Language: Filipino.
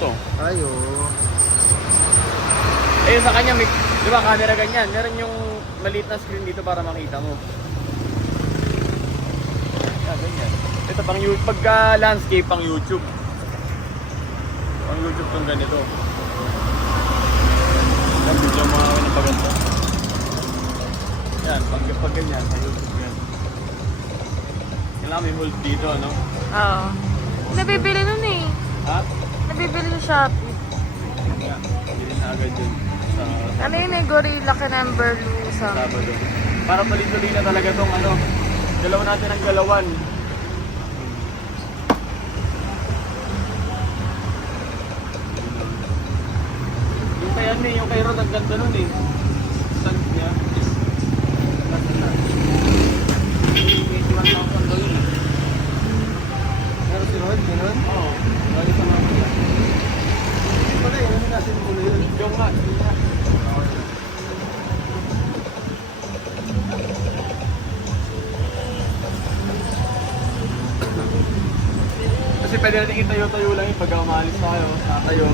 Ito. Ayo. Eh sa kanya may, di ba camera ganyan, meron yung maliit na screen dito para makita mo. Ganyan. Ito pang YouTube, pagka landscape pang YouTube. Pang YouTube tong ganito. Yan, video mga ng paganda. Yan, pag ganyan, sa YouTube yan. Kailangan may hold dito, ano? Oo. Nabibili nun eh. Ha? Nabibili sa Shopee. Yan, hindi na agad yun. Sa Ano yun eh, Gorilla ka number sa... Sabado. Para tuloy-tuloy na talaga tong ano. Galaw natin ang galawan. Yung kay ano eh, yung kay Rod ang ganda nun eh. Stand niya. Pero si Rod, gano'n? Oo. Lagi sa mga kanya. Wala yun, ano nasin mo na yun? Yung nga, yung nga. Kasi pwede natin itayo-tayo lang yung pag umalis tayo, tatayo.